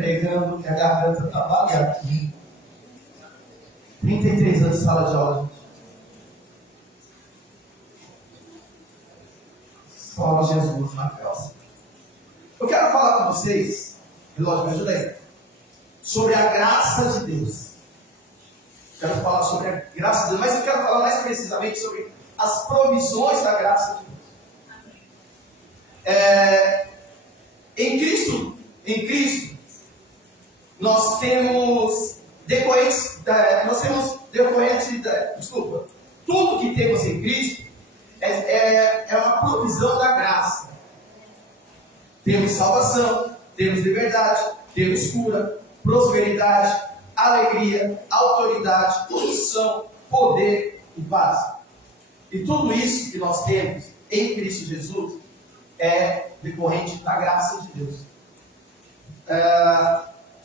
pregando que a garganta está baleada. 33 anos de sala de aula, gente. Só Jesus na calça. Eu quero falar com vocês, relógio, me ajuda aí, sobre a graça de Deus. Quero falar sobre a graça de Deus, mas eu quero falar mais precisamente sobre as provisões da graça de Deus. Em Cristo, nós temos tudo que temos em Cristo é uma provisão da graça. Temos salvação, temos liberdade, temos cura, prosperidade, alegria, autoridade, unção, poder e paz. E tudo isso que nós temos em Cristo Jesus é decorrente da graça de Deus.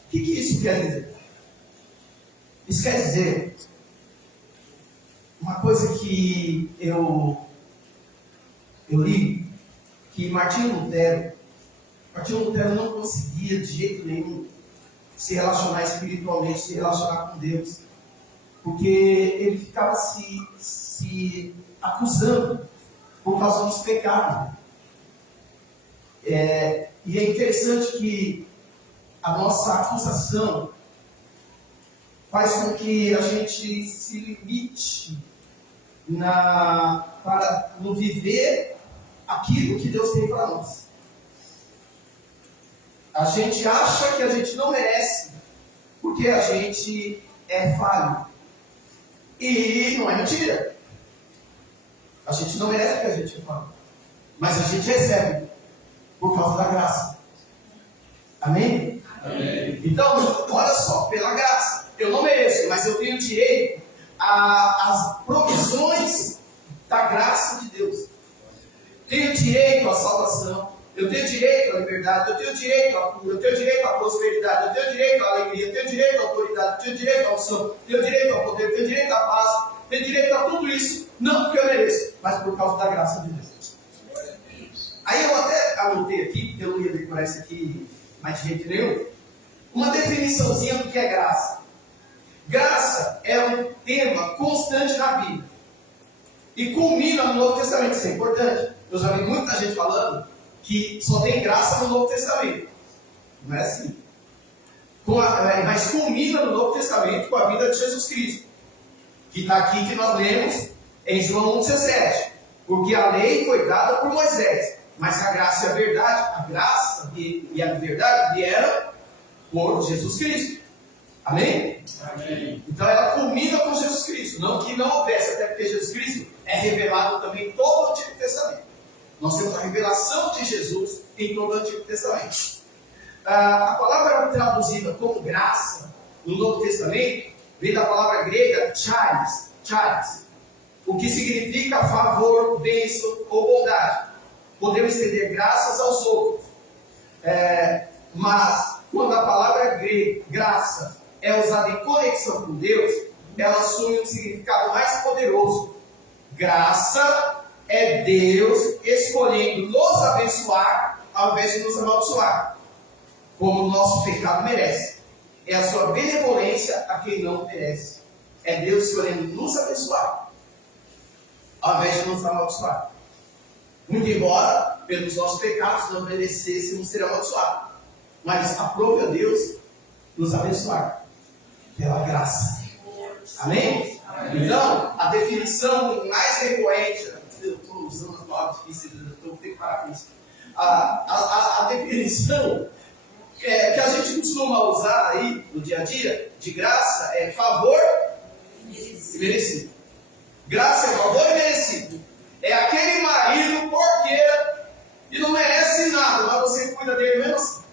O que isso quer dizer? Isso quer dizer uma coisa que eu li, que Martinho Lutero não conseguia de jeito nenhum se relacionar espiritualmente, se relacionar com Deus, porque ele ficava se acusando por causa dos pecados. E é interessante que a nossa acusação faz com que a gente se limite para não viver aquilo que Deus tem para nós. A gente acha que a gente não merece, porque a gente é falho. E não é mentira. A gente não merece porque a gente é falho. Mas a gente recebe por causa da graça. Amém? Amém. Então, olha só, pela graça, eu não mereço, mas eu tenho direito às provisões da graça de Deus. Tenho direito à salvação. Eu tenho direito à liberdade, eu tenho direito à cura, eu tenho direito à prosperidade, eu tenho direito à alegria, eu tenho direito à autoridade, eu tenho direito à unção, eu tenho direito ao poder, eu tenho direito à paz, eu tenho direito a tudo isso, não porque eu mereço, mas por causa da graça de Deus. Aí eu até anotei aqui, porque eu não ia decorar isso aqui mais de jeito nenhum, uma definiçãozinha do que é graça. Graça é um tema constante na Bíblia e culmina no Novo Testamento, isso é importante. Eu já vi muita gente falando que só tem graça no Novo Testamento. Não é assim. Mas culmina no Novo Testamento com a vida de Jesus Cristo, que está aqui, que nós lemos em João 1,17. Porque a lei foi dada por Moisés, mas a graça e a verdade, a graça e a verdade vieram por Jesus Cristo. Amém? Amém. Então ela culmina com Jesus Cristo. Não que não houvesse, até porque Jesus Cristo é revelado também em todo o Antigo Testamento. Nós temos a revelação de Jesus em todo o Antigo Testamento. A palavra traduzida como graça no Novo Testamento vem da palavra grega charis, o que significa favor, bênção ou bondade. Podemos estender graças aos outros. Mas quando a palavra grega, graça, é usada em conexão com Deus, ela assume um significado mais poderoso. Graça é Deus escolhendo nos abençoar ao invés de nos amaldiçoar, como o nosso pecado merece. É a sua benevolência a quem não merece. É Deus escolhendo nos abençoar ao invés de nos amaldiçoar. Muito embora, pelos nossos pecados, não merecêssemos ser amaldiçoados. Mas aprove a Deus nos abençoar pela graça. Amém? Amém. Então, a definição mais recorrente, eu estou usando as palavras difíceis, eu tenho que parar com isso. A definição que a gente costuma usar aí no dia a dia, de graça, é favor e merecido. Graça é favor e merecido. É aquele marido porqueira e não merece nada, mas você cuida dele mesmo assim.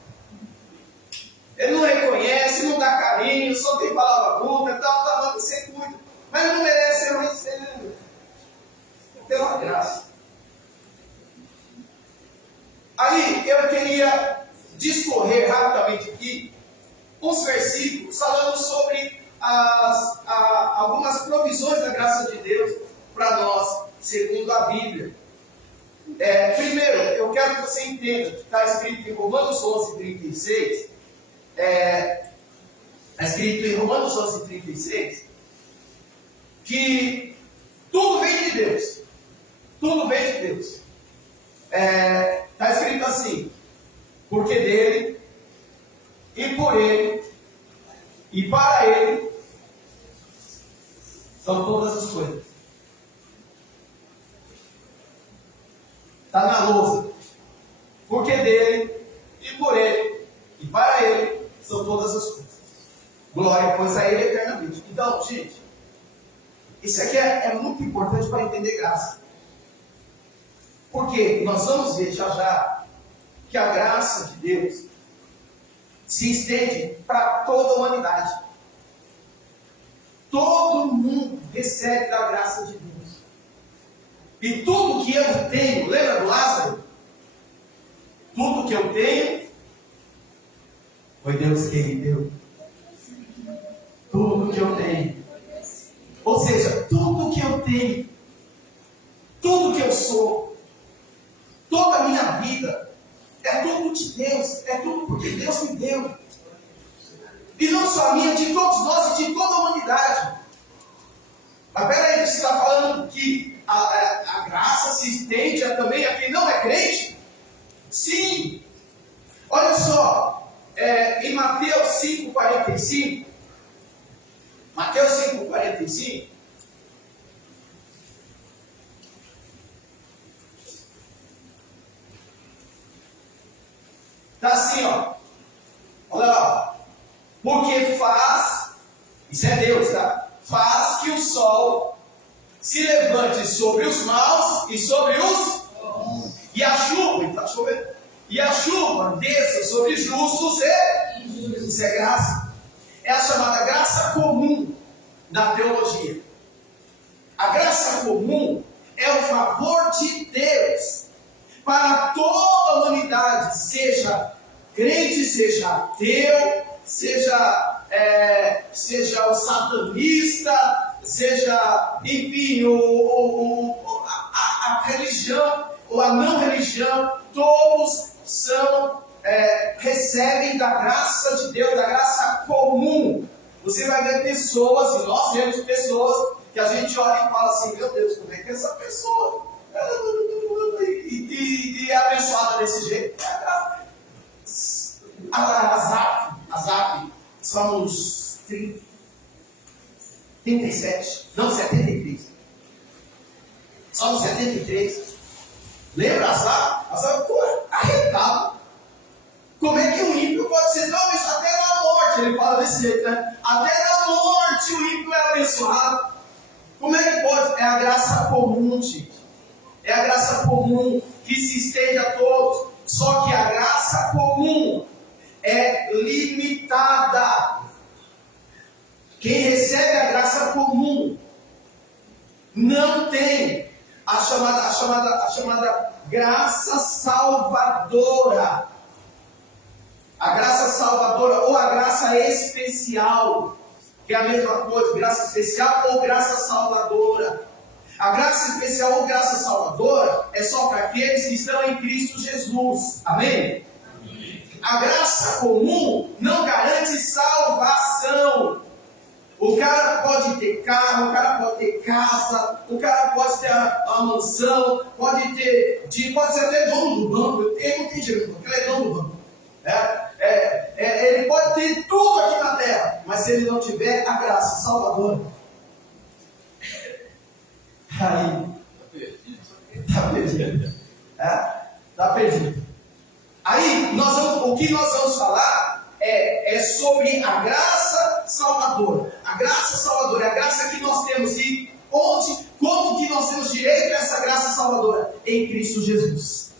Ele não reconhece, não dá carinho, só tem palavra bruta, mas você cuida. Mas ele não merece, mas ele pela graça. Aí eu queria discorrer rapidamente aqui uns versículos falando sobre algumas provisões da graça de Deus para nós, segundo a Bíblia. Primeiro, eu quero que você entenda que está escrito em Romanos 11:36, Está escrito em Romanos 11:36, que tudo vem de Deus. Tudo vem de Deus. Está escrito assim: porque dele, e por ele, e para ele, são todas as coisas. Está na lousa. Porque dele, e por ele, e para ele, são todas as coisas. Glória, pois, a ele eternamente. Então, gente, isso aqui é muito importante para entender graça. Porque nós vamos ver já já que a graça de Deus se estende para toda a humanidade. Todo mundo recebe da graça de Deus. E tudo que eu tenho, lembra do Lázaro? Tudo que eu tenho, foi Deus quem me deu. Tudo que eu tenho. Ou seja, tudo que eu tenho, tudo que eu sou, toda a minha vida, é tudo de Deus, é tudo porque Deus me deu. E não só a minha, de todos nós e de toda a humanidade. Mas peraí, você está falando que a graça se estende também a quem não é crente? Sim. Olha só, em Mateus 5:45, Mateus 5:45, está assim, ó. Olha lá. Porque faz, isso é Deus, tá? Faz que o sol se levante sobre os maus e sobre os bons. E a chuva, está chovendo. E a chuva desça sobre justos e injustos. Isso é graça. É a chamada graça comum da teologia. A graça comum é o favor de Deus para toda a humanidade, seja crente, seja ateu, seja o satanista, seja, enfim, a religião ou a não religião, todos recebem da graça de Deus, da graça comum. Você vai ver pessoas, e nós vemos pessoas, que a gente olha e fala assim: meu Deus, como é que essa pessoa e é abençoada desse jeito? Asaf, Salmos 37, não, 73. Salmo 73. Lembra Asaf? Asaf ficou arretado. Como é que o ímpio pode ser? Não, isso até na morte, ele fala desse jeito, né? Até na morte o ímpio é abençoado. Como é que pode? É a graça comum, gente. É a graça comum que se estende a todos. Só que a graça comum é limitada. Quem recebe a graça comum não tem a chamada graça salvadora. A graça salvadora ou a graça especial, que é a mesma coisa, graça especial ou graça salvadora. A graça especial ou graça salvadora é só para aqueles que estão em Cristo Jesus. Amém? Amém. A graça comum não garante salvação. O cara pode ter carro, o cara pode ter casa, o cara pode ter uma mansão, pode ser até dono do banco. Ele não tem dinheiro, porque ele é dono do banco. Ele pode ter tudo aqui na terra, mas se ele não tiver a graça salvadora, aí está perdido. Está perdido. Aí o que nós vamos falar é sobre a graça salvadora. A graça salvadora é a graça que nós temos. E como que nós temos direito a essa graça salvadora? Em Cristo Jesus.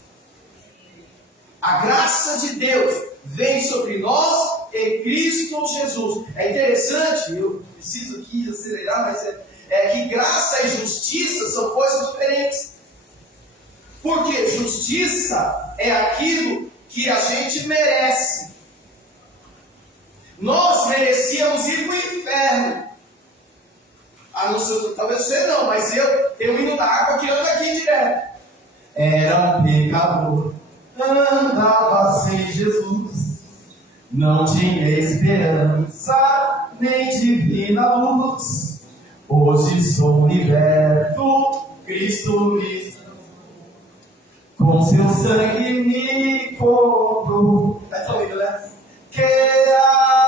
A graça de Deus vem sobre nós em Cristo Jesus. É interessante, eu preciso aqui acelerar, mas que graça e justiça são coisas diferentes. Porque justiça é aquilo que a gente merece. Nós merecíamos ir para o inferno. Não sei, talvez você não, mas eu tenho hino da água que anda aqui direto. Era um pecador, andava sem Jesus, não tinha esperança nem divina luz. Hoje sou liberto, Cristo me salvou. Com seu sangue me comprou. É tão lindo, né? Que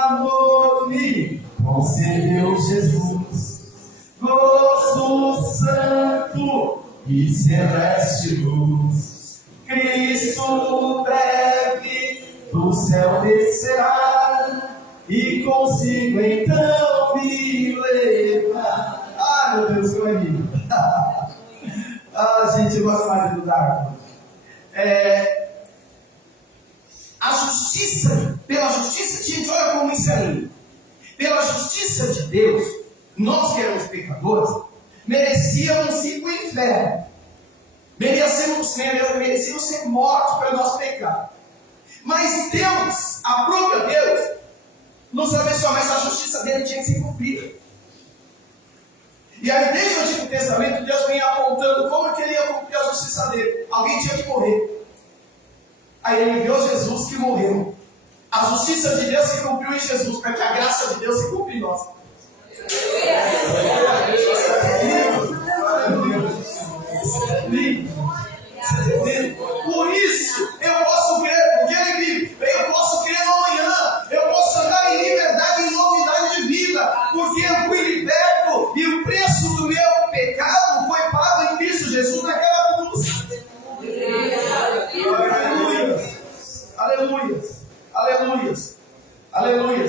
amor me concedeu Jesus. Gozo santo e celeste luz. Cristo breve do céu descerá e consigo então me levar. Ah, meu Deus, que lindo. Ah, gente, eu gosto mais do Dark. A justiça, pela justiça, gente, olha como isso é lindo. Pela justiça de Deus, nós que éramos pecadores, merecíamos ir para o inferno. Merecíamos ser mortos pelo nosso pecado. Mas Deus, a própria Deus, nos abençoou, mas a justiça dele tinha que ser cumprida. E aí, desde o Antigo Testamento, Deus vem apontando como que ele ia cumprir a justiça dele. Alguém tinha que morrer. Aí ele enviou Jesus que morreu. A justiça de Deus se cumpriu em Jesus, para que a graça de Deus se cumpra em nós. Lindo. Você está entendendo?